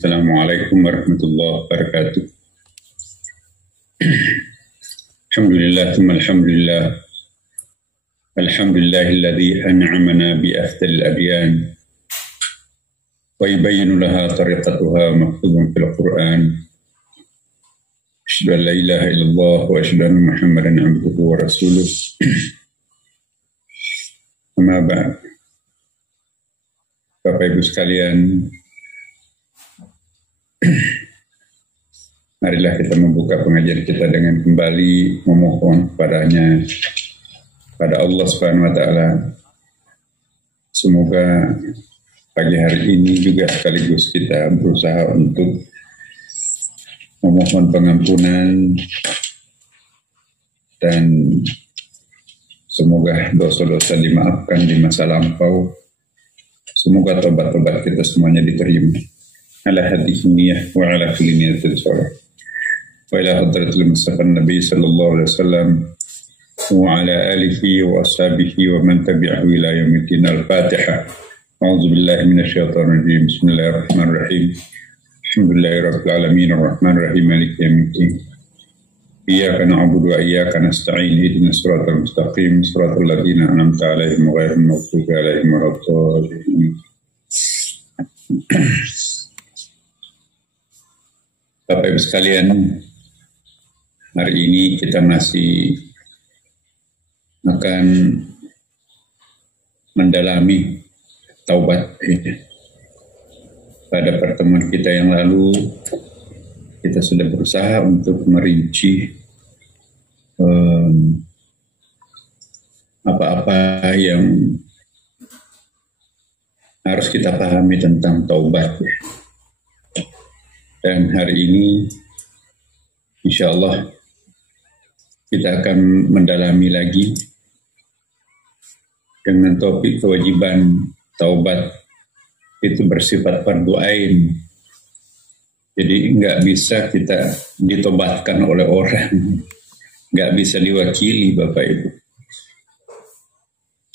Assalamualaikum warahmatullahi wabarakatuh. Alhamdulillah, thumma alhamdulillah. Alhamdulillahilladzi an'amana bi afdalil adyan wa yubayyinu laha tariqatuha maktubun fil Qur'an. Asyhadu an la ilaha illallah wa asyhadu anna Muhammadan abduhu wa rasuluh. Amma ba'd. Bapak Ibu sekalian, marilah kita membuka pengajian kita dengan kembali memohon kepadanya, pada Allah Subhanahu wa Ta'ala. Semoga pagi hari ini juga sekaligus kita berusaha untuk memohon pengampunan dan semoga dosa-dosa dimaafkan di masa lampau. Semoga tobat-tobat kita semuanya diterima. Ala hadhihi niyyah wa ala kulli niyatin shalah. Wa ila hadratil Mustafa Nabi sallallahu alaihi wasallam wa ala alihi wa ashabihi wa man tabi'ahu ila yaumiddin. Al-Fatihah. A'udzu billahi minasyaitonir rajim. Bismillahirrahmanirrahim. Alhamdulillahirabbil alamin arrahmanir rahim maliki yaumiddin. Iyyaka na'budu wa iyyaka nasta'in. Ihdinas siratal mustaqim, siratal ladzina an'amta 'alaihim ghairil maghdubi 'alaihim waladdallin. Bapak Ibu sekalian, hari ini kita masih akan mendalami taubat. Pada pertemuan kita yang lalu, kita sudah berusaha untuk merinci apa-apa yang harus kita pahami tentang taubat. Dan hari ini, insya Allah, kita akan mendalami lagi dengan topik kewajiban taubat itu bersifat fardu ain. Jadi nggak bisa kita ditobatkan oleh orang, nggak bisa diwakili Bapak Ibu.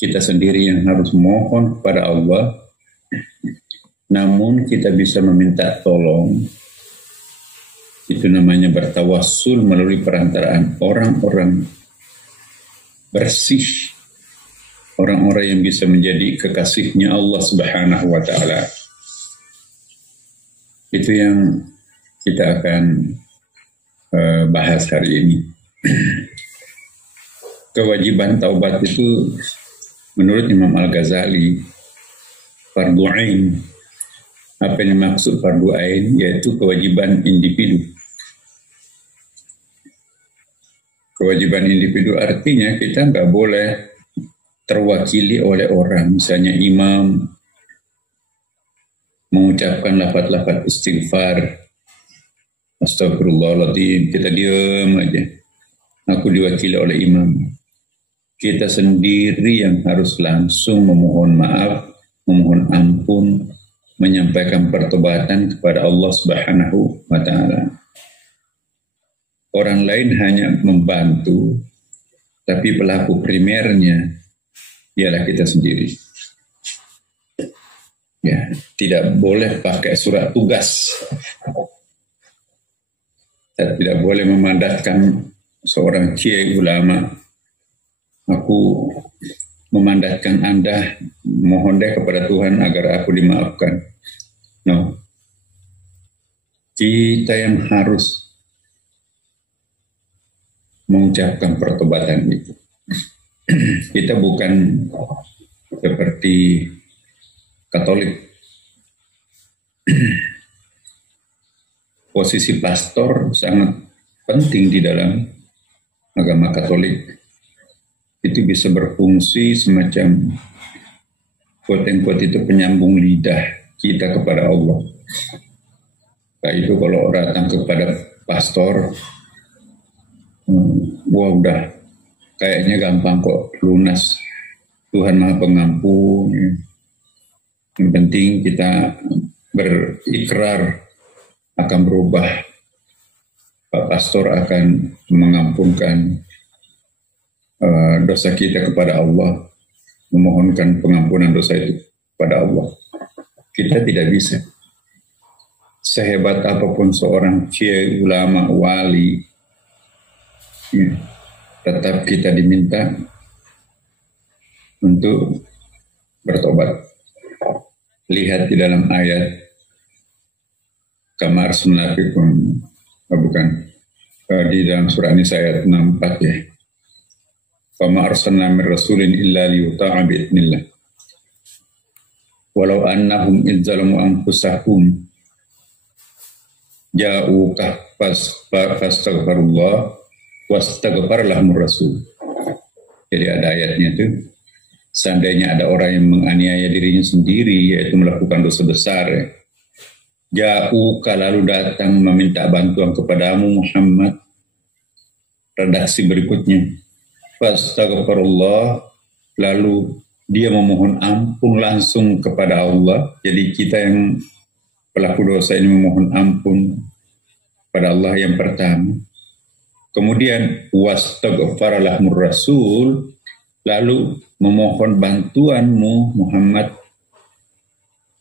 Kita sendiri yang harus mohon kepada Allah, namun kita bisa meminta tolong. Itu namanya bertawassul melalui perantaraan orang-orang bersih, orang-orang yang bisa menjadi kekasihnya Allah Subhanahu wa Ta'ala. Itu yang kita akan bahas hari ini. Kewajiban taubat itu menurut Imam Al-Ghazali fardu ain. Apa yang maksud fardu ain? Yaitu kewajiban individu. Kewajiban individu artinya kita nggak boleh terwakili oleh orang. Misalnya imam mengucapkan lafaz-lafaz istighfar, astagfirullahaladzim, kita diam aja. Aku diwakili oleh imam. Kita sendiri yang harus langsung memohon maaf, memohon ampun, menyampaikan pertobatan kepada Allah Subhanahu wa Ta'ala. Orang lain hanya membantu, tapi pelaku primernya ialah kita sendiri. Ya, tidak boleh pakai surat tugas. Dan tidak boleh memandatkan seorang kiai ulama. Aku memandatkan Anda, mohon deh kepada Tuhan agar aku dimaafkan. No. Kita yang harus mengucapkan pertobatan itu. Kita bukan seperti Katolik. Posisi pastor sangat penting di dalam agama Katolik. Itu bisa berfungsi semacam quote-unquote itu penyambung lidah kita kepada Allah. Kayak itu kalau datang kepada pastor, wah udah kayaknya gampang kok, lunas. Tuhan Maha Pengampun. Yang penting kita berikrar akan berubah. Pak Pastor akan mengampunkan dosa kita kepada Allah, memohonkan pengampunan dosa itu kepada Allah. Kita tidak bisa. sehebat apapun seorang kiai, ulama, wali, ya, tetap kita diminta untuk bertobat. Lihat di dalam ayat kamar sunafikum, bukan, di dalam surah Nisa ayat 64 ya. Fama arsalna min rasulin illa liyuta'a bi'idnillah. Walau annahum idzalamu anfusahum ja'uka fastaghfirullah wastaghfar lahumur rasul. Jadi ada ayatnya itu, seandainya ada orang yang menganiaya dirinya sendiri, yaitu melakukan dosa besar, ja'uka, lalu datang meminta bantuan kepadamu Muhammad. Redaksi berikutnya, fastaghfirullah, lalu dia memohon ampun langsung kepada Allah. Jadi kita yang pelaku dosa ini memohon ampun pada Allah yang pertama. Kemudian wastaghfar lahumur rasul, lalu memohon bantuanmu Muhammad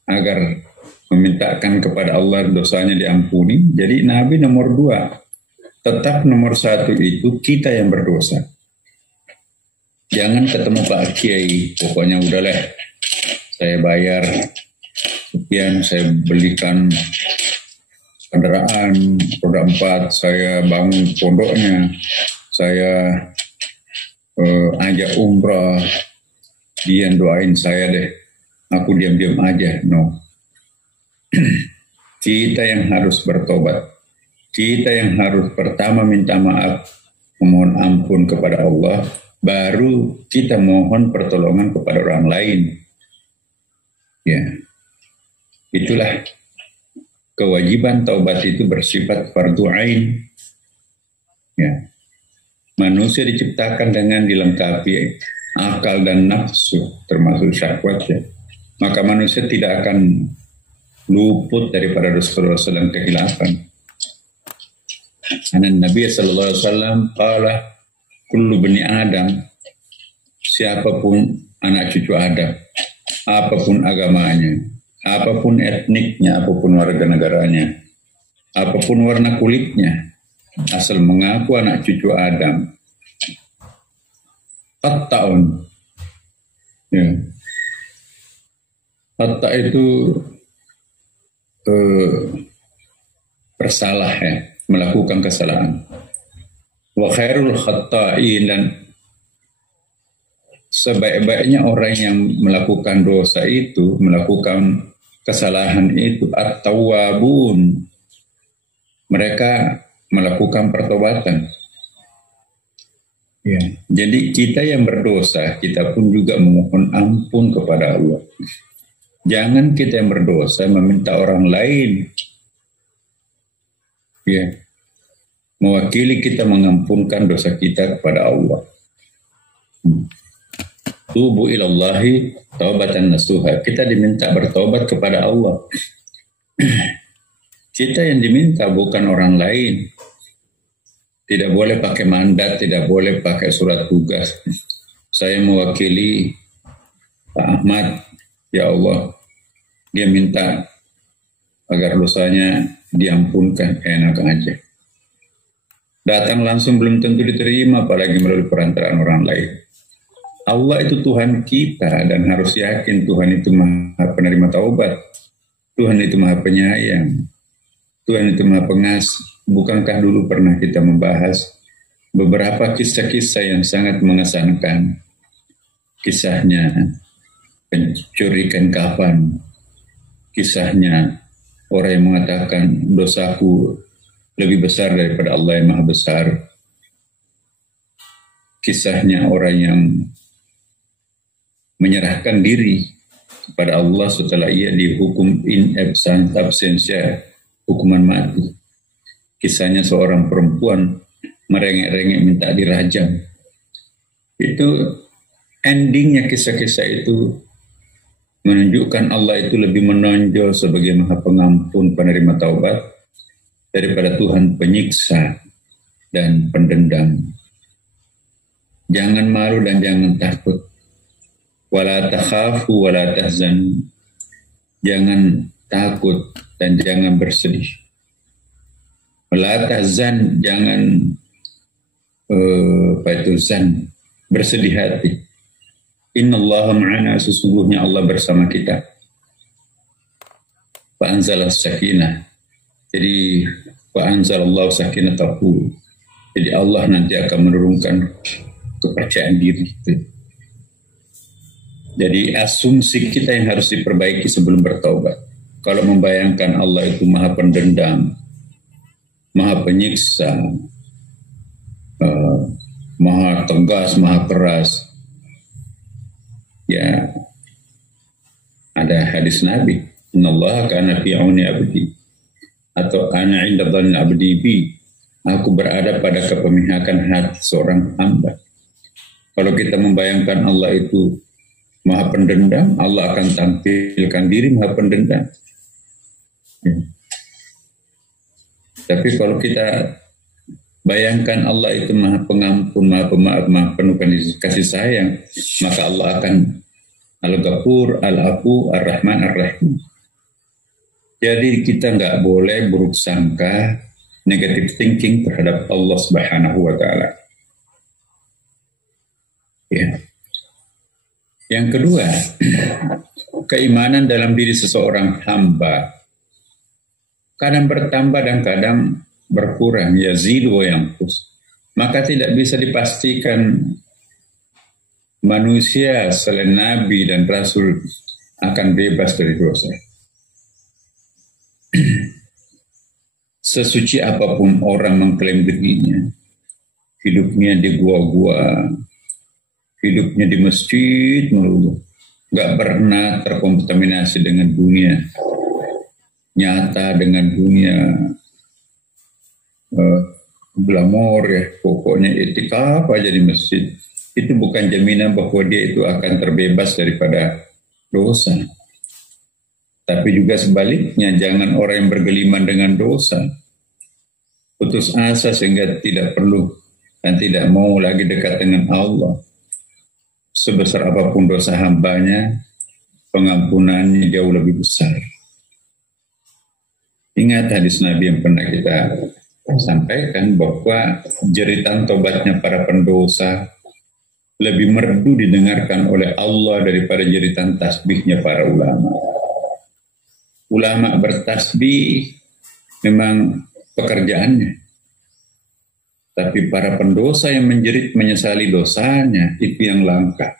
agar memintakan kepada Allah dosanya diampuni. Jadi Nabi nomor 2. Tetap nomor 1 itu kita yang berdosa. Jangan ketemu Pak Kiai, pokoknya udahlah, saya bayar sekian, saya belikan kendaraan roda 4, saya bangun pondoknya, saya ajak umrah, dia doain saya deh, aku diam-diam aja. No. Kita yang harus bertobat, kita yang harus pertama minta maaf, memohon ampun kepada Allah, baru kita mohon pertolongan kepada orang lain. Ya, itulah kewajiban taubat itu bersifat fardu ain. Ya, manusia diciptakan dengan dilengkapi akal dan nafsu, termasuk syahwat. Ya. Maka manusia tidak akan luput daripada dosa-dosa dan kehilafan. Karena Nabi sallallahu alaihi wasallam qala kullu bani Adam, siapapun anak cucu Adam, apapun agamanya, apapun etniknya, apapun warga negaranya, apapun warna kulitnya, asal mengaku anak cucu Adam, qatta'un. Ya. Qatta' itu bersalah, ya, melakukan kesalahan. Wa khairul khatta'in, dan sebaik-baiknya orang yang melakukan dosa itu, melakukan kesalahan itu, at-tawwabun, mereka melakukan pertobatan. Ya, jadi kita yang berdosa, kita pun juga memohon ampun kepada Allah. Jangan kita yang berdosa meminta orang lain, ya, mewakili kita mengampunkan dosa kita kepada Allah. Tubu ilallahi taubatan nasuha. Kita diminta bertobat kepada Allah. Kita yang diminta, bukan orang lain. Tidak boleh pakai mandat, tidak boleh pakai surat tugas. Saya mewakili Pak Ahmad, ya Allah, dia minta agar dosanya diampunkan, enak aja. Datang langsung belum tentu diterima, apalagi melalui perantaraan orang lain. Allah itu Tuhan kita, dan harus yakin Tuhan itu Maha penerima taubat. Tuhan itu Maha penyayang. Tuhan itu Maha pengasih. Bukankah dulu pernah kita membahas beberapa kisah-kisah yang sangat mengesankan? Kisahnya pencuri ikan kapan, kisahnya orang yang mengatakan dosaku lebih besar daripada Allah yang Maha besar, kisahnya orang yang menyerahkan diri kepada Allah setelah ia dihukum in absentia, hukuman mati. Kisahnya seorang perempuan merengek-rengek minta dirajam. Itu endingnya, kisah-kisah itu menunjukkan Allah itu lebih menonjol sebagai Maha Pengampun, penerima taubat, daripada Tuhan penyiksa dan pendendam. Jangan malu dan jangan takut. Wala takhafu wala tahzan. Jangan takut dan jangan bersedih. La tahzan, jangan zan, bersedih hati. Innallaha ma'ana, sesungguhnya Allah bersama kita. Fa anzalas sakinah. Jadi fa anzalallahu sakinatahu. Jadi Allah nanti akan menurunkan kepercayaan diri. Jadi asumsi kita yang harus diperbaiki sebelum bertaubat. Kalau membayangkan Allah itu maha pendendam, maha penyiksa, maha tegas, maha keras. Ya, ada hadis Nabi, innallaha kana fi auni abdi, atau ana inda dhanni abdi bi, aku berada pada kepemihakan hati seorang hamba. Kalau kita membayangkan Allah itu maha pendendam, Allah akan tampilkan diri maha pendendam. Ya. Tapi kalau kita bayangkan Allah itu maha pengampun, maha pemaaf, maha penuh kasih sayang, maka Allah akan Al-Ghafur, Al-Afu, Ar-Rahman, Ar-Rahim. Jadi kita nggak boleh buruk sangka, negative thinking terhadap Allah Subhanahu wa Ta'ala. Ya. Yang kedua, keimanan dalam diri seseorang hamba kadang bertambah dan kadang berkurang, yazidu wa yanqus. Maka tidak bisa dipastikan manusia selain Nabi dan Rasul akan bebas dari dosa. Sesuci apapun orang mengklaim dirinya, hidupnya di gua-gua, hidupnya di masjid melulu, gak pernah terkontaminasi dengan dunia nyata, dengan dunia glamor, ya, pokoknya itikaf aja di masjid. Itu bukan jaminan bahwa dia itu akan terbebas daripada dosa. Tapi juga sebaliknya, jangan orang yang bergeliman dengan dosa putus asa sehingga tidak perlu dan tidak mau lagi dekat dengan Allah. Sebesar apapun dosa hambanya, pengampunannya jauh lebih besar. Ingat hadis Nabi yang pernah kita sampaikan bahwa jeritan tobatnya para pendosa lebih merdu didengarkan oleh Allah daripada jeritan tasbihnya para ulama. Ulama bertasbih memang pekerjaannya, tapi para pendosa yang menjerit menyesali dosanya itu yang langka.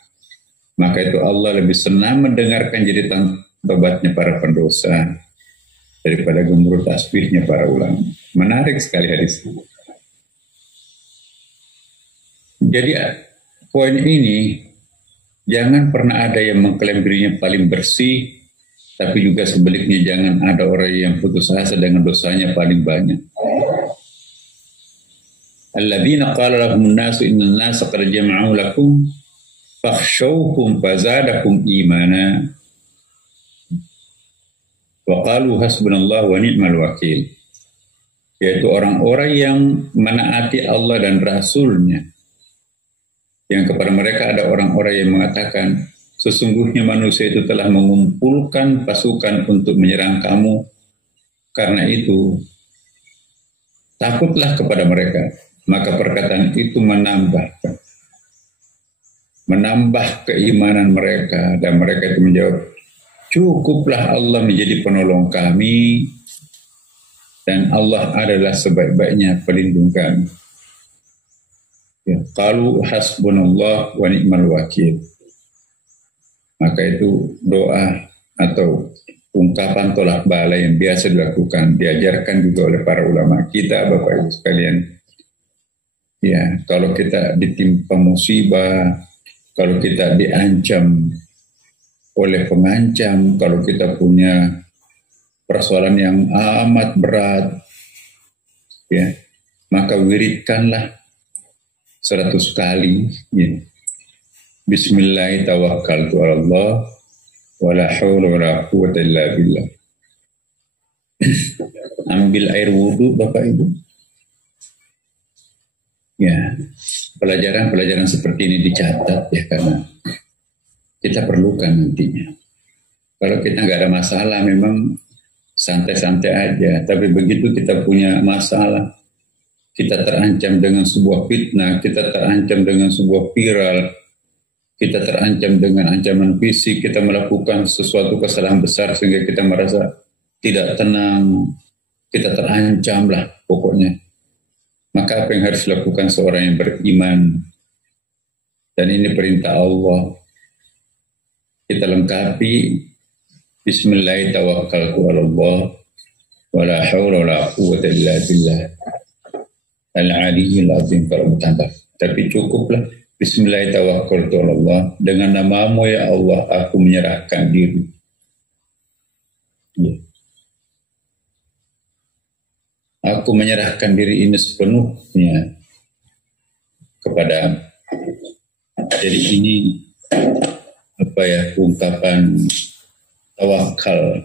Maka itu Allah lebih senang mendengarkan jeritan tobatnya para pendosa daripada gemuruh tasbihnya para ulama. Menarik sekali hadis ini. Jadi poin ini, jangan pernah ada yang mengklaim dirinya paling bersih, tapi juga sebaliknya jangan ada orang yang putus asa dengan dosanya paling banyak. Alladzina qala lahumun nasu innan nasa qad jama'u lakum fakhshawhum fazadakum imana wa qalu hasbunallahu wa ni'mal wakil. Yaitu orang-orang yang menaati Allah dan Rasul-Nya. Yang kepada mereka ada orang-orang yang mengatakan, sesungguhnya manusia itu telah mengumpulkan pasukan untuk menyerang kamu. Karena itu, takutlah kepada mereka. Maka perkataan itu menambah keimanan mereka. Dan mereka itu menjawab, cukuplah Allah menjadi penolong kami. Dan Allah adalah sebaik-baiknya pelindung kami. Ya, qalu hasbunallah wa ni'mal wakil. Maka itu doa atau ungkapan tolak bala yang biasa dilakukan, diajarkan juga oleh para ulama kita, Bapak Ibu sekalian. Ya, kalau kita ditimpa musibah, kalau kita diancam oleh pengancam, kalau kita punya persoalan yang amat berat, ya, maka wiridkanlah 100 kali, ya. Bismillah tawakkaltu 'ala Allah wa la haula wa la quwwata illa billah. Ambil air wudhu Bapak Ibu. Ya, pelajaran-pelajaran seperti ini dicatat ya, karena kita perlukan nantinya. Kalau kita nggak ada masalah, memang santai-santai aja. Tapi begitu kita punya masalah, kita terancam dengan sebuah fitnah, kita terancam dengan sebuah viral, kita terancam dengan ancaman fisik, kita melakukan sesuatu kesalahan besar sehingga kita merasa tidak tenang, kita terancam lah pokoknya. Maka apa yang harus dilakukan seorang yang beriman? Dan ini perintah Allah. Kita lengkapi Bismillahirrahmanirrahim. Wala hawla wala quwwata illa billah al-aliyyil azim. Kalau bertambah, tapi cukuplah Bismillahirrahmanirrahim. Dengan namamu ya Allah, aku menyerahkan diri. Ya. Aku menyerahkan diri ini sepenuhnya kepada. Jadi ini ungkapan tawakal.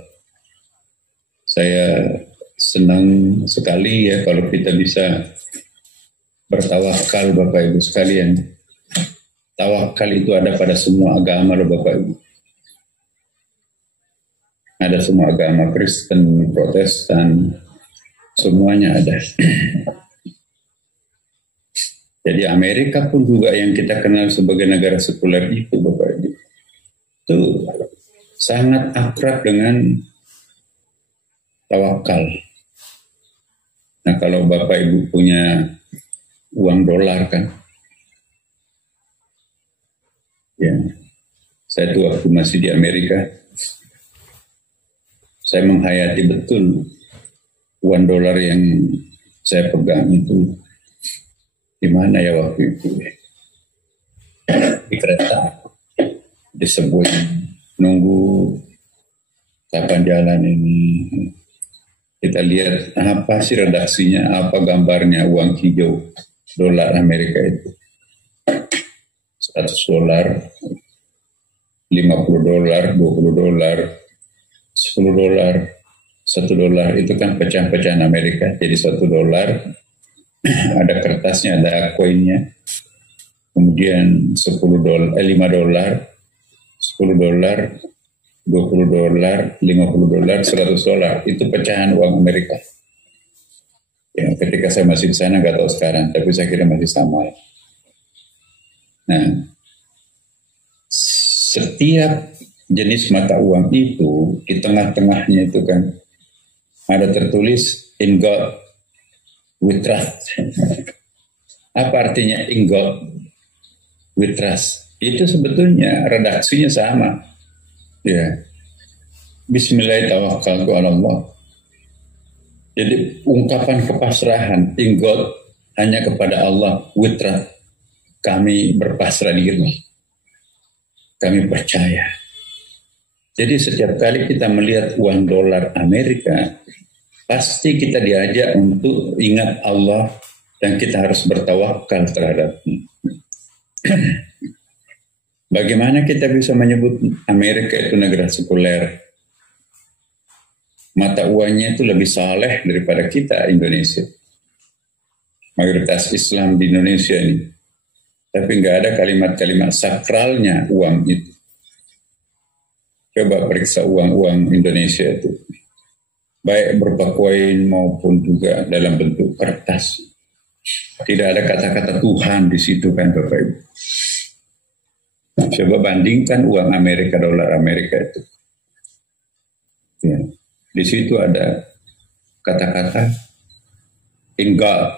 Saya senang sekali ya kalau kita bisa bertawakal, Bapak Ibu sekalian. Tawakal itu ada pada semua agama loh Bapak Ibu. Ada semua agama, Kristen, Protestan, semuanya ada. Jadi Amerika pun juga yang kita kenal sebagai negara sekuler itu Bapak Ibu, itu sangat akrab dengan tawakal. Nah kalau Bapak Ibu punya uang dolar kan, ya, saya tuh waktu masih di Amerika, saya menghayati betul uang dolar yang saya pegang itu di mana ya waktu itu, di kereta, disebut nunggu kapan jalan ini. Kita lihat apa sih redaksinya, apa gambarnya uang hijau dolar Amerika itu. $100, $50, $20, $10, $1 itu kan pecahan-pecahan Amerika. Jadi $1 ada kertasnya, ada koinnya. Kemudian $5, $10, $20, $50, $100 itu pecahan uang Amerika. Ya, ketika saya masih di sana nggak tahu sekarang, tapi saya kira masih sama. Nah, setiap jenis mata uang itu di tengah-tengahnya itu kan ada tertulis in God we trust. Apa artinya in God we trust? Itu sebetulnya redaksinya sama. Ya. Bismillahirrahmanirrahim. Jadi ungkapan kepasrahan in God, hanya kepada Allah we trust. Kami berpasrah diri. Kami percaya. Jadi setiap kali kita melihat uang dolar Amerika, pasti kita diajak untuk ingat Allah dan kita harus bertawakal terhadapnya. Bagaimana kita bisa menyebut Amerika itu negara sekuler? Mata uangnya itu lebih saleh daripada kita Indonesia. Mayoritas Islam di Indonesia ini. Tapi nggak ada kalimat-kalimat sakralnya uang itu. Coba periksa uang-uang Indonesia itu. Baik berupa koin maupun juga dalam bentuk kertas. Tidak ada kata-kata Tuhan di situ kan Bapak Ibu. Coba bandingkan uang Amerika, dolar Amerika itu. Ya. Di situ ada kata-kata in God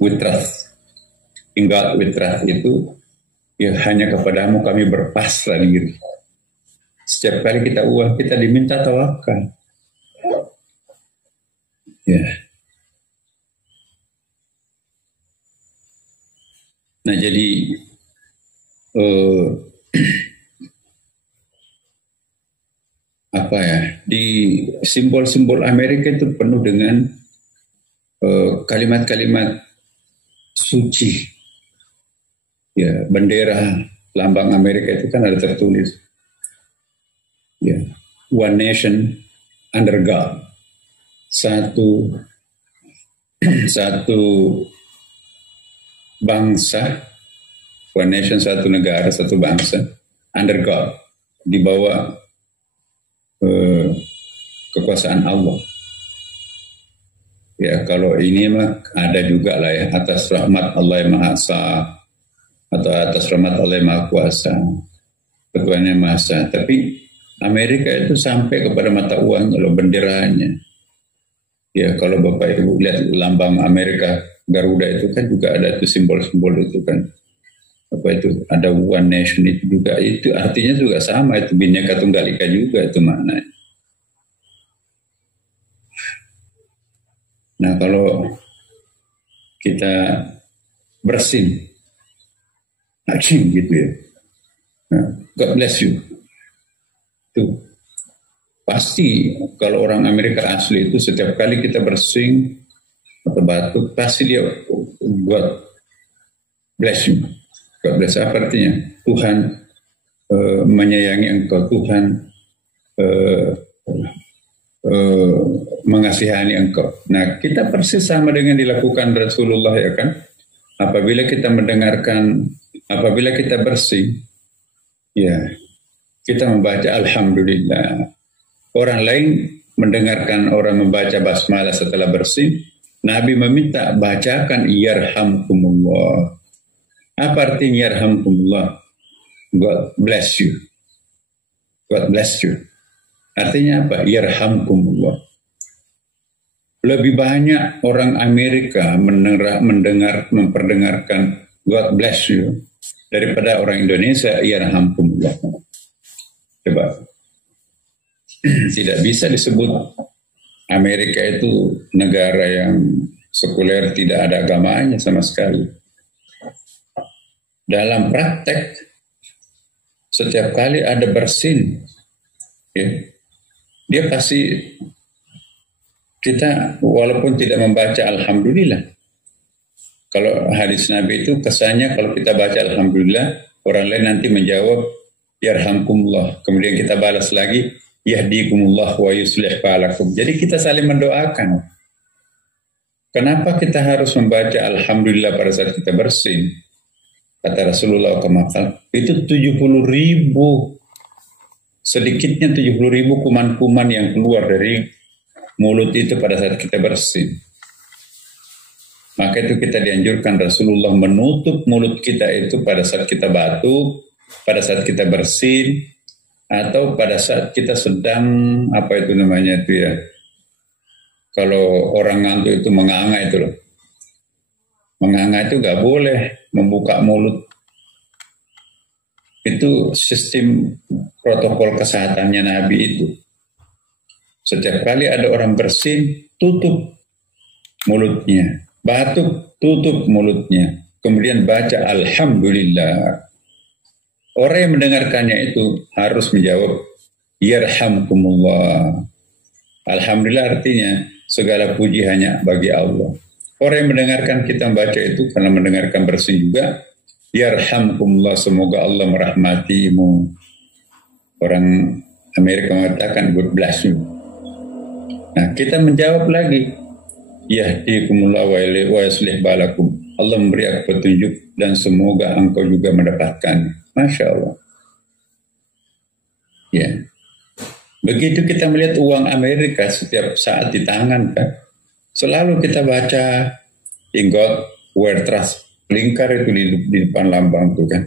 we trust. In God we trust itu ya hanya kepadamu kami berpasrah diri. Setiap kali kita uang kita diminta tawakal. Ya. Nah jadi apa ya, di simbol-simbol Amerika itu penuh dengan kalimat-kalimat suci. Ya, bendera lambang Amerika itu kan ada tertulis ya, one nation under God. Satu bangsa, one nation, satu negara, satu bangsa, under God, di bawah kekuasaan Allah. Ya kalau ini mah ada juga lah ya, atas rahmat Allah yang Maha Esa atau atas rahmat Allah yang Maha Kuasa, Tuhan yang Maha Esa. Tapi Amerika itu sampai kepada mata uangnya loh, benderanya. Ya kalau Bapak Ibu lihat lambang Amerika, Garuda itu kan juga ada itu simbol-simbol itu kan. Apa itu ada One Nation itu juga, itu artinya juga sama, itu Bhinneka Tunggal Ika juga itu maknanya. Nah kalau kita bersin, acing gitu ya, nah, God bless you. Tuh pasti kalau orang Amerika asli itu setiap kali kita bersin atau batuk pasti dia God bless you. God bless apa artinya? Tuhan menyayangi engkau, Tuhan mengasihani engkau. Nah, kita persis sama dengan dilakukan Rasulullah ya kan. Apabila kita mendengarkan, apabila kita bersih, ya kita membaca Alhamdulillah. Orang lain mendengarkan orang membaca basmalah setelah bersih, Nabi meminta bacakan yarhamkumullah. Apa artinya yarhamkumullah? God bless you. God bless you. Artinya apa? Yarhamkumullah. Lebih banyak orang Amerika memperdengarkan God bless you daripada orang Indonesia yarhamkumullah. Coba. Tidak bisa disebut Amerika itu negara yang sekuler, tidak ada agamanya sama sekali. Dalam praktek, setiap kali ada bersin, ya, dia pasti, kita walaupun tidak membaca Alhamdulillah. Kalau hadis Nabi itu kesannya kalau kita baca Alhamdulillah, orang lain nanti menjawab yarhamkumullah. Kemudian kita balas lagi yahdikumullah wa yuslih balakum. Jadi kita saling mendoakan. Kenapa kita harus membaca Alhamdulillah pada saat kita bersin? Kata Rasulullah kemakal, itu 70.000, sedikitnya 70.000 kuman-kuman yang keluar dari mulut itu pada saat kita bersin. Maka itu kita dianjurkan Rasulullah menutup mulut kita itu pada saat kita batuk, pada saat kita bersin, atau pada saat kita sedang, apa itu namanya itu ya, kalau orang ngantuk itu menganga itu loh. Menganga itu gak boleh membuka mulut. Itu sistem protokol kesehatannya Nabi itu. Setiap kali ada orang bersin, tutup mulutnya. Batuk, tutup mulutnya. Kemudian baca Alhamdulillah. Orang yang mendengarkannya itu harus menjawab yarhamkumullah. Alhamdulillah artinya segala puji hanya bagi Allah. Orang yang mendengarkan kita membaca itu karena mendengarkan bersin juga, yarhamkumullah, semoga Allah merahmatimu. Orang Amerika mengatakan God bless you. Nah, kita menjawab lagi, yahdikumullah wa yuslih balakum. Allah memberi aku petunjuk dan semoga engkau juga mendapatkan. Masya Allah. Ya. Begitu kita melihat uang Amerika setiap saat di tangan kan, selalu kita baca in God we trust. Lingkar itu di depan lambang itu kan.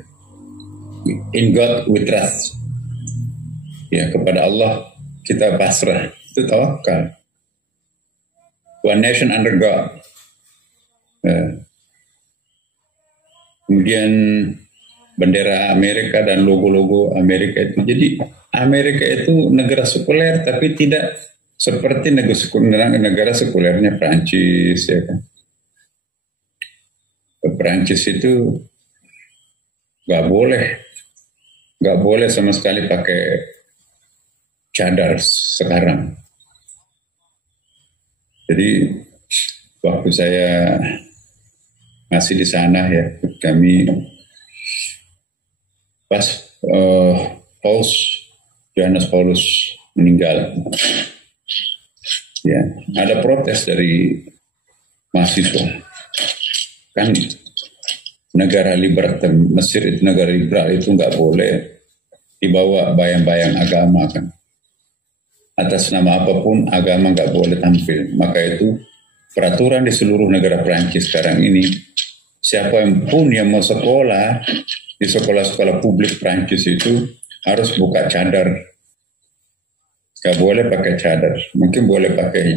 In God we trust. Ya, kepada Allah kita pasrah. Itu tawakal. One nation under God. Kemudian bendera Amerika dan logo-logo Amerika itu. Jadi Amerika itu negara sekuler tapi tidak seperti negara sekulernya Prancis ya kan. Prancis itu nggak boleh sama sekali pakai cadar sekarang. Jadi waktu saya masih di sana ya, kami pas Johannes Paulus meninggal, ya ada protes dari mahasiswa. Kan negara liberal, Mesir itu negara liberal, itu nggak boleh dibawa bayang-bayang agama kan. Atas nama apapun agama nggak boleh tampil. Maka itu peraturan di seluruh negara Prancis sekarang ini, siapa pun yang mau sekolah di sekolah-sekolah publik Prancis itu harus buka cadar. Gak boleh pakai cadar, mungkin boleh pakai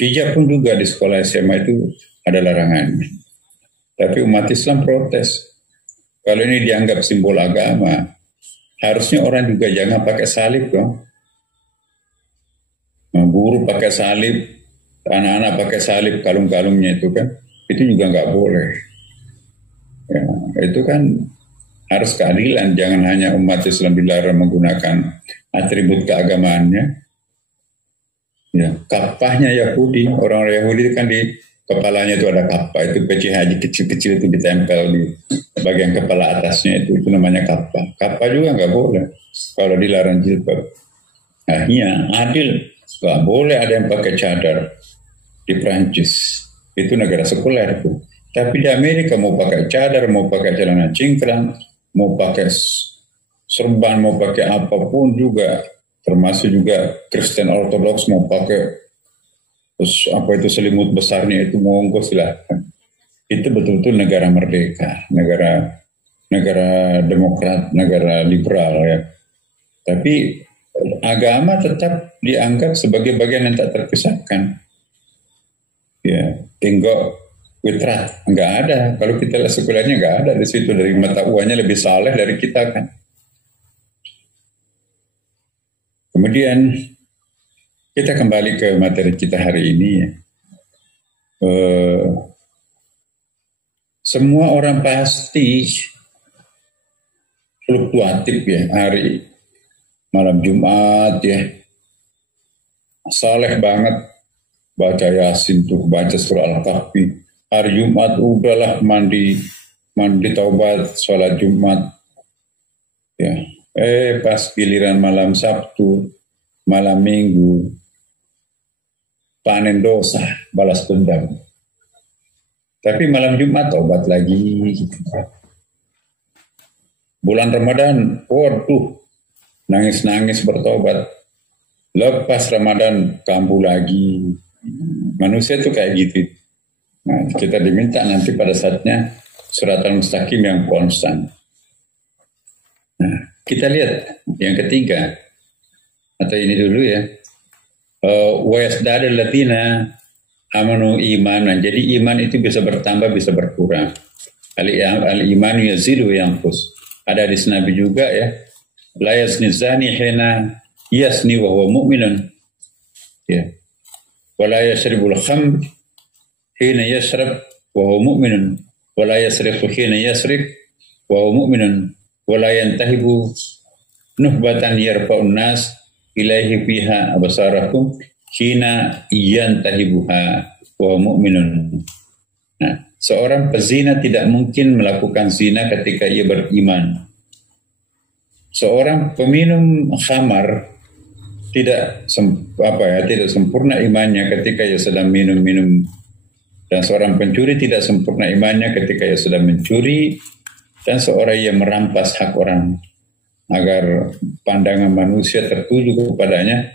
hijab pun juga di sekolah SMA itu ada larangan. Tapi umat Islam protes. Kalau ini dianggap simbol agama, harusnya orang juga jangan pakai salib dong. Guru pakai salib, anak-anak pakai salib, kalung-kalungnya itu kan, itu juga nggak boleh. Ya, itu kan harus keadilan, jangan hanya umat Islam dilarang menggunakan atribut keagamaannya. Ya, kapahnya Yahudi, orang Yahudi kan di kepalanya itu ada kapah, itu peci haji kecil-kecil itu ditempel di bagian kepala atasnya itu namanya kapah. Kapah juga nggak boleh kalau dilarang jilbab. Akhirnya adil, nggak boleh ada yang pakai cadar di Prancis. Itu negara sekuler tuh. Tapi di Amerika mau pakai cadar, mau pakai celana cingkrang, mau pakai serban, mau pakai apapun juga, termasuk juga Kristen Ortodoks mau pakai apa itu selimut besarnya itu monggo silahkan. Itu betul-betul negara merdeka, negara demokrat, negara liberal ya. Tapi agama tetap dianggap sebagai bagian yang tak terpisahkan. Ya, tinggal witrat nggak ada. Kalau kita lihat sekolahnya nggak ada di situ, dari mata uangnya lebih saleh dari kita kan. Kemudian kita kembali ke materi kita hari ini ya. Semua orang pasti fluktuatif ya, hari malam Jumat ya, saleh banget baca Yasin tuh, baca surah Al-Kahfi. Hari Jumat udahlah mandi taubat, sholat Jumat ya. Pas giliran malam Sabtu, malam Minggu, panen dosa, balas dendam. Tapi malam Jumat taubat lagi. Bulan Ramadan, waduh, nangis-nangis bertobat. Lepas Ramadan, kambuh lagi. Manusia itu kayak gitu. Nah, kita diminta nanti pada saatnya siratal mustaqim yang konstan. Nah, kita lihat yang ketiga, atau ini dulu ya. Wa yasdadul ladzina amanu imanan. Jadi iman itu bisa bertambah, bisa berkurang. Al-imanu yazidu yanqus. Ada hadis Nabi juga ya. La yasni zani hina yasni wa huwa mu'minun. Ya. Wa la yashribul khamr hina yashrab wa huwa mu'minun. Wa la yasrifu hina yasrif wa huwa mu'minun. Wa la yantahibu nuhbatan yarfa'un nas ilaihi fiha absarakum hina yantahibuha wa mu'minun. Nah, seorang pezina tidak mungkin melakukan zina ketika ia beriman. Seorang peminum khamar tidak sempurna imannya ketika ia sedang minum-minum, dan seorang pencuri tidak sempurna imannya ketika ia sedang mencuri, dan seorang yang merampas hak orang agar pandangan manusia tertuju kepadanya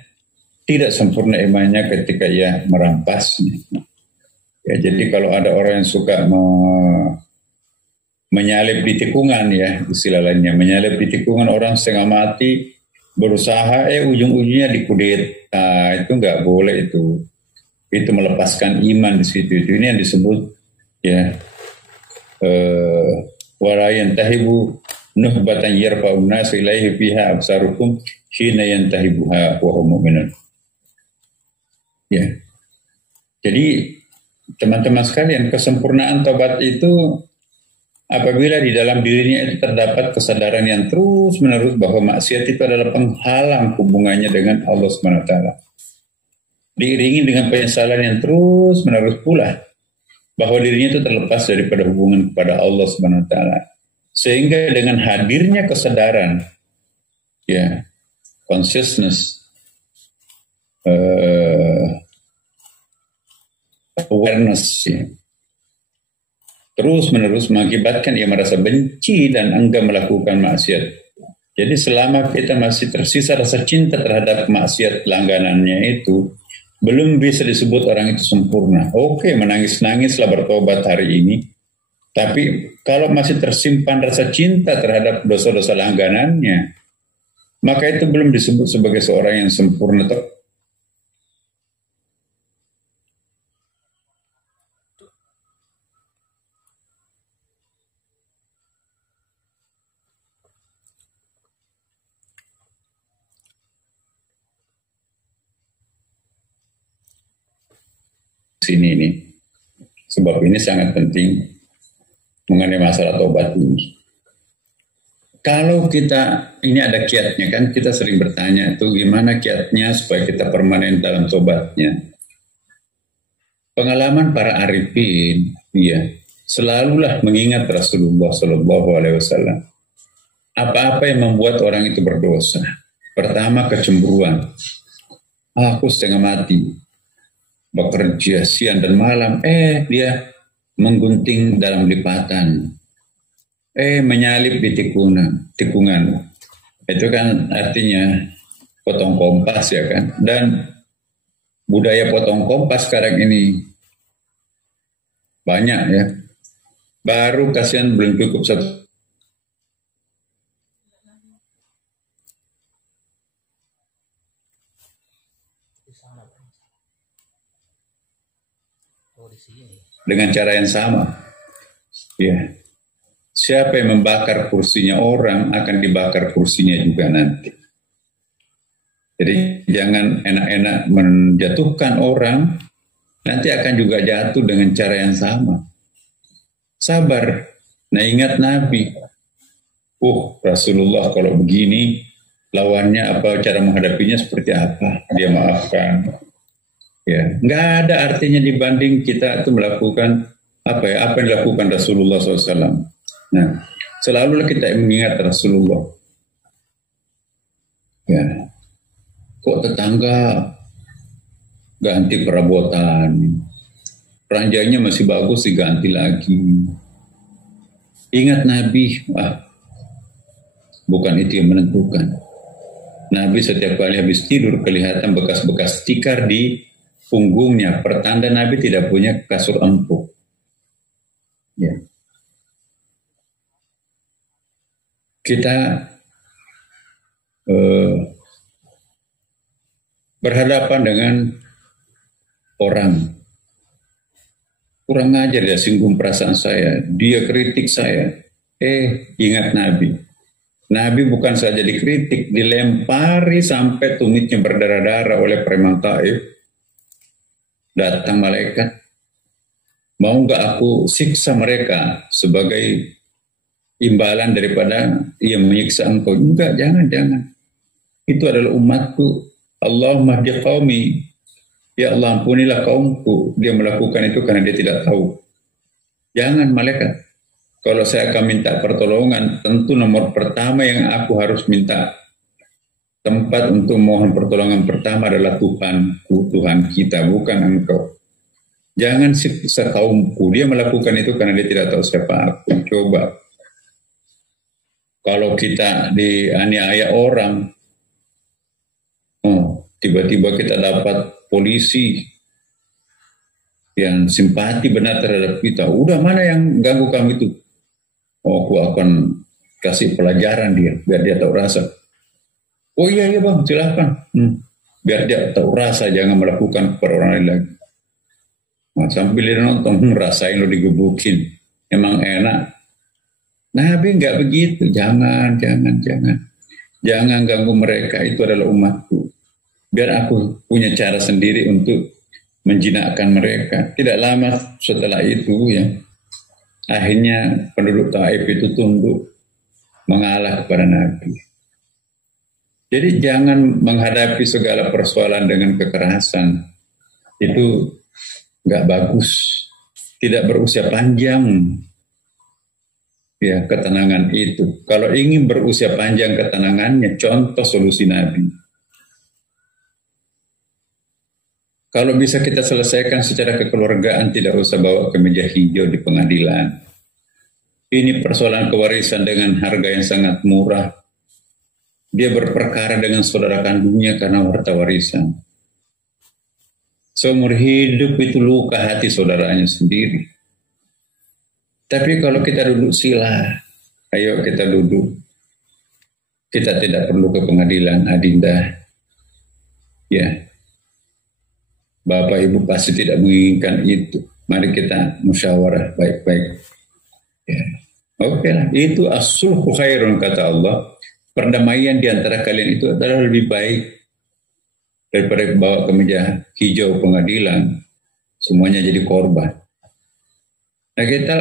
tidak sempurna imannya ketika ia merampasnya. Ya, jadi kalau ada orang yang suka menyalip di tikungan ya, istilah lainnya menyalip di tikungan orang setengah mati, berusaha ujung-ujungnya dikudeta, itu nggak boleh itu melepaskan iman di situ. Itu ini yang disebut ya wala yantahibu nuhbatan yarfa'un nas ilaihi fiha absarukum hina yantahibuha wa hum mu'minun. Ya. Jadi teman-teman sekalian, kesempurnaan taubat itu apabila di dalam dirinya itu terdapat kesadaran yang terus-menerus bahwa maksiat itu adalah penghalang hubungannya dengan Allah SWT. Diiringi dengan penyesalan yang terus-menerus pula bahwa dirinya itu terlepas daripada hubungan kepada Allah SWT. Sehingga dengan hadirnya kesadaran, ya, consciousness, awareness ya, terus menerus mengakibatkan ia merasa benci dan enggan melakukan maksiat. Jadi selama kita masih tersisa rasa cinta terhadap maksiat langganannya itu, belum bisa disebut orang itu sempurna. Oke, menangis-nangislah bertobat hari ini. Tapi kalau masih tersimpan rasa cinta terhadap dosa-dosa langganannya, maka itu belum disebut sebagai seorang yang sempurna. Sini ini. Sebab ini sangat penting mengenai masalah tobat ini. Kalau kita, ini ada kiatnya kan, kita sering bertanya itu gimana kiatnya supaya kita permanen dalam tobatnya. Pengalaman para arifin, ya, selalulah mengingat Rasulullah Shallallahu Alaihi Wasallam. Apa-apa yang membuat orang itu berdosa. Pertama, kecemburuan. Aku setengah mati, bekerja siang dan malam, dia menggunting dalam lipatan, menyalip di tikungan. Itu kan artinya potong kompas ya kan. Dan budaya potong kompas sekarang ini banyak ya. Baru kasihan belum cukup satu. Dengan cara yang sama. Ya. Siapa yang membakar kursinya orang akan dibakar kursinya juga nanti. Jadi jangan enak-enak menjatuhkan orang, nanti akan juga jatuh dengan cara yang sama. Sabar. Nah ingat Nabi. Rasulullah kalau begini, lawannya apa, cara menghadapinya seperti apa? Dia maafkan. Ya, nggak ada artinya dibanding kita itu melakukan apa yang dilakukan Rasulullah SAW. Nah, selalulah kita mengingat Rasulullah. Ya, kok tetangga ganti perabotan, ranjangnya masih bagus diganti lagi. Ingat Nabi, bukan itu yang menentukan. Nabi setiap kali habis tidur kelihatan bekas-bekas tikar di punggungnya, pertanda Nabi tidak punya kasur empuk. Ya. Kita berhadapan dengan orang, kurang ajar dia singgung perasaan saya, dia kritik saya. Ingat Nabi. Nabi bukan saja dikritik, dilempari sampai tumitnya berdarah-darah oleh preman Taif. Datang malaikat, mau nggak aku siksa mereka sebagai imbalan daripada ia menyiksa engkau? Enggak, jangan. Itu adalah umatku. Allahumma hdi qaumi. Ya Allah, ampunilah kaumku. Dia melakukan itu karena dia tidak tahu. Jangan malaikat. Kalau saya akan minta pertolongan, tentu nomor pertama yang aku harus minta tempat untuk mohon pertolongan pertama adalah Tuhanku, Tuhan kita, bukan engkau. Jangan siksa kaumku. Dia melakukan itu karena dia tidak tahu siapa aku. Coba. Kalau kita dianiaya orang, tiba-tiba kita dapat polisi yang simpati benar terhadap kita. Udah, mana yang ganggu kamu itu? Aku akan kasih pelajaran dia, biar dia tahu rasa. Oh iya bang, silakan. Biar dia tahu rasa, jangan melakukan kepada orang lain lagi. Nah, sambil dia nonton, rasain lo digebukin. Emang enak. Nabi nggak begitu. Jangan. Jangan ganggu mereka, itu adalah umatku. Biar aku punya cara sendiri untuk menjinakkan mereka. Tidak lama setelah itu ya, akhirnya penduduk Taif itu tunduk mengalah kepada Nabi. Jadi jangan menghadapi segala persoalan dengan kekerasan. Itu nggak bagus. Tidak berusia panjang ya ketenangan itu. Kalau ingin berusia panjang ketenangannya, contoh solusi Nabi. Kalau bisa kita selesaikan secara kekeluargaan, tidak usah bawa ke meja hijau di pengadilan. Ini persoalan kewarisan dengan harga yang sangat murah. Dia berperkara dengan saudara kandungnya karena harta warisan. Seumur hidup itu luka hati saudaranya sendiri. Tapi kalau kita duduk sila, ayo kita duduk. Kita tidak perlu ke pengadilan, Adinda. Ya, Bapak Ibu pasti tidak menginginkan itu. Mari kita musyawarah baik-baik. Ya. Oke lah, itu as-sulhu khairun kata Allah. Perdamaian di antara kalian itu adalah lebih baik daripada bawa ke meja hijau pengadilan. Semuanya jadi korban. Nah, kita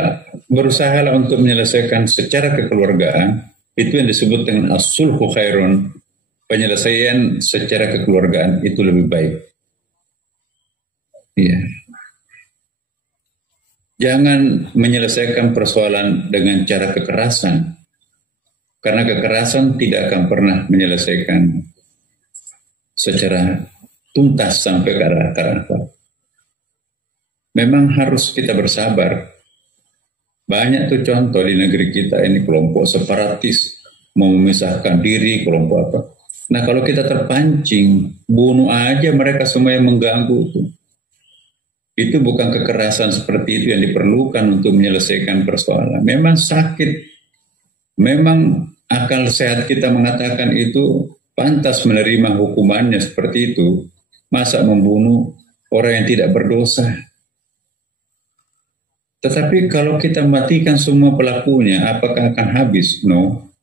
berusaha untuk menyelesaikan secara kekeluargaan. Itu yang disebut dengan as-sulhu khairun. Penyelesaian secara kekeluargaan itu lebih baik. Iya. Jangan menyelesaikan persoalan dengan cara kekerasan. Karena kekerasan tidak akan pernah menyelesaikan secara tuntas sampai ke akar-akar. Memang harus kita bersabar. Banyak tuh contoh di negeri kita ini kelompok separatis mau memisahkan diri, kelompok apa. Nah kalau kita terpancing, bunuh aja mereka semua yang mengganggu itu. Itu bukan kekerasan seperti itu yang diperlukan untuk menyelesaikan persoalan. Memang sakit, memang akal sehat kita mengatakan itu pantas menerima hukumannya seperti itu. Masa membunuh orang yang tidak berdosa? Tetapi kalau kita matikan semua pelakunya, apakah akan habis? No.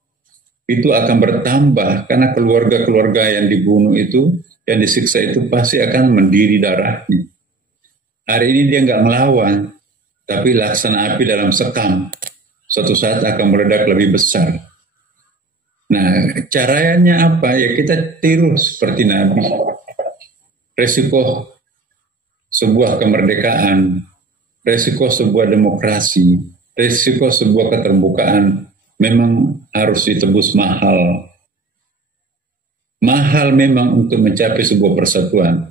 Itu akan bertambah karena keluarga-keluarga yang dibunuh itu, yang disiksa itu pasti akan mendidih darahnya. Hari ini dia nggak melawan, tapi laksana api dalam sekam. Suatu saat akan meledak lebih besar. Nah, caranya apa? Ya kita tiru seperti Nabi. Resiko sebuah kemerdekaan, resiko sebuah demokrasi, resiko sebuah keterbukaan memang harus ditebus mahal. Mahal memang untuk mencapai sebuah persatuan.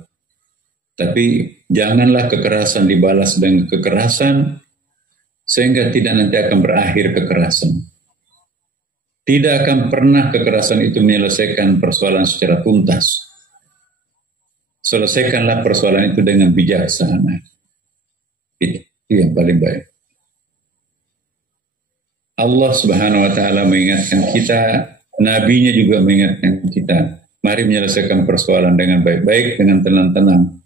Tapi janganlah kekerasan dibalas dengan kekerasan sehingga tidak nanti akan berakhir kekerasan. Tidak akan pernah kekerasan itu menyelesaikan persoalan secara tuntas. Selesaikanlah persoalan itu dengan bijaksana. Itu yang paling baik. Allah Subhanahu wa taala mengingatkan kita, nabinya juga mengingatkan kita. Mari menyelesaikan persoalan dengan baik-baik, dengan tenang-tenang.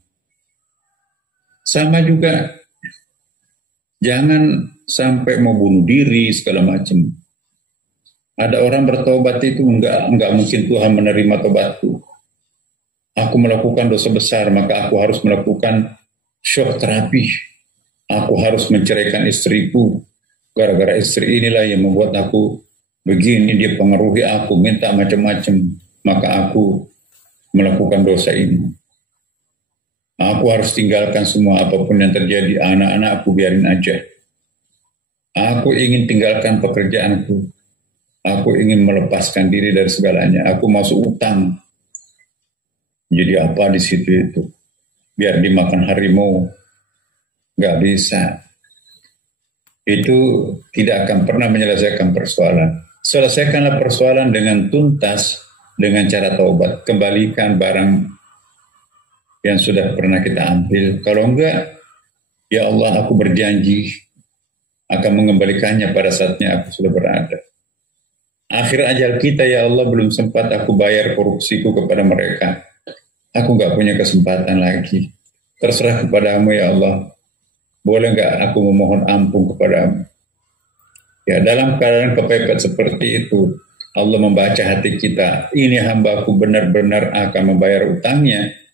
Sama juga jangan sampai mau bunuh diri segala macam. Ada orang bertobat itu enggak mungkin Tuhan menerima tobatku. Aku melakukan dosa besar, maka aku harus melakukan shock terapi. Aku harus menceraikan istriku. Gara-gara istri inilah yang membuat aku begini, dia pengaruhi aku, minta macam-macam. Maka aku melakukan dosa ini. Aku harus tinggalkan semua apapun yang terjadi. Anak-anak aku biarin aja. Aku ingin tinggalkan pekerjaanku. Aku ingin melepaskan diri dari segalanya. Aku masuk utang. Jadi apa di situ itu? Biar dimakan harimau. Gak bisa. Itu tidak akan pernah menyelesaikan persoalan. Selesaikanlah persoalan dengan tuntas, dengan cara taubat. Kembalikan barang yang sudah pernah kita ambil. Kalau enggak, ya Allah aku berjanji akan mengembalikannya pada saatnya aku sudah berada. Akhir ajal kita ya Allah belum sempat aku bayar korupsiku kepada mereka. Aku enggak punya kesempatan lagi. Terserah kepadamu ya Allah. Boleh enggak aku memohon ampun kepadamu? Ya dalam keadaan kepepet seperti itu, Allah membaca hati kita. Ini hambaku benar-benar akan membayar utangnya.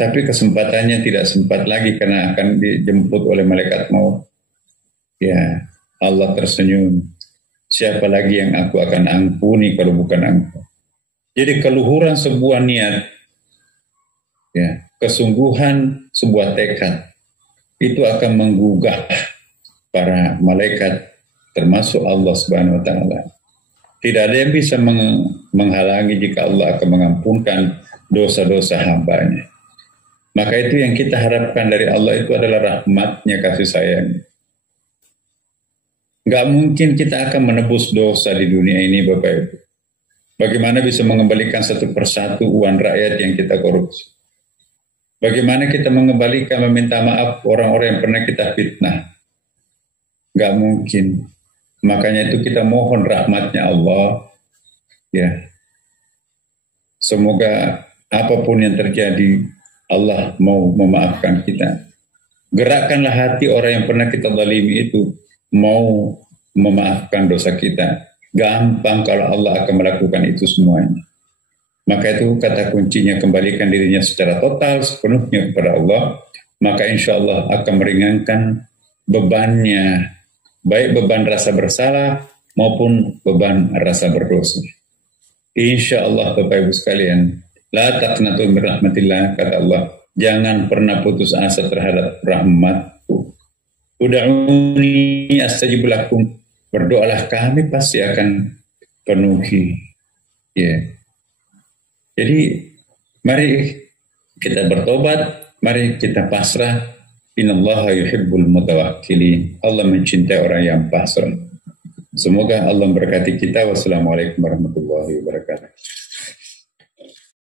Tapi kesempatannya tidak sempat lagi karena akan dijemput oleh malaikat maut. Ya, Allah tersenyum. Siapa lagi yang aku akan ampuni kalau bukan engkau? Jadi keluhuran sebuah niat, ya, kesungguhan sebuah tekad, itu akan menggugah para malaikat, termasuk Allah Subhanahu wa taala. Tidak ada yang bisa menghalangi jika Allah akan mengampunkan dosa-dosa hambanya. Maka itu yang kita harapkan dari Allah itu adalah rahmatnya, kasih sayang. Gak mungkin kita akan menebus dosa di dunia ini Bapak Ibu. Bagaimana bisa mengembalikan satu persatu uang rakyat yang kita korupsi? Bagaimana kita mengembalikan, meminta maaf orang-orang yang pernah kita fitnah? Gak mungkin. Makanya itu kita mohon rahmatnya Allah. Ya, semoga apapun yang terjadi, Allah mau memaafkan kita. Gerakkanlah hati orang yang pernah kita zalimi itu mau memaafkan dosa kita. Gampang kalau Allah akan melakukan itu semuanya. Maka itu kata kuncinya, kembalikan dirinya secara total, sepenuhnya kepada Allah. Maka insya Allah akan meringankan bebannya, baik beban rasa bersalah maupun beban rasa berdosa. Insya Allah Bapak Ibu sekalian, la taqnatu min rahmatillah, kata Allah, jangan pernah putus asa terhadap rahmatku. Ud'uni astajib lakum, berdoalah kami pasti akan penuhi. Ya. Jadi mari kita bertobat, mari kita pasrah. Innallaha yuhibbul mutawakkilin. Allah mencintai orang yang pasrah. Semoga Allah memberkati kita. Wassalamualaikum warahmatullahi wabarakatuh.